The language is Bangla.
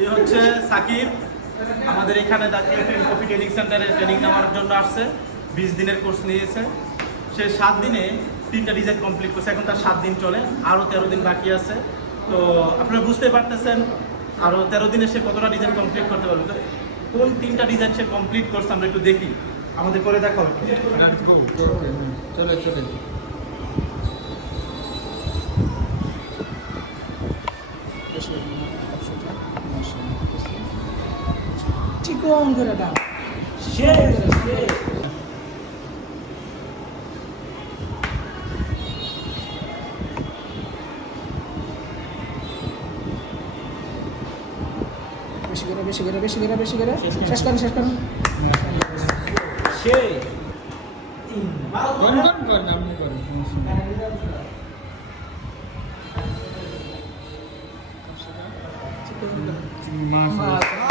এই হচ্ছে সাকিব, আমাদের এখানে কফি ট্রেনিং সেন্টারে ট্রেনিং নেওয়ার জন্য আসছে। 20 দিনের কোর্স নিয়েছে। সে 7 দিনে 3টা ডিজাইন কমপ্লিট করছে। এখন তার 7 দিন চলে, আরও 13 দিন বাকি আছে। তো আপনারা বুঝতে পারতেছেন আরও 13 দিনে সে কতটা ডিজাইন কমপ্লিট করতে পারবে। কোন 3টা ডিজাইন সে কমপ্লিট করছে আমরা একটু দেখি, আমাদের করে দেখাও। চলে চলে চিকন করে দাও। বেশি করে শেষ করুন করেন আপনি করেন মাশাআল্লাহ।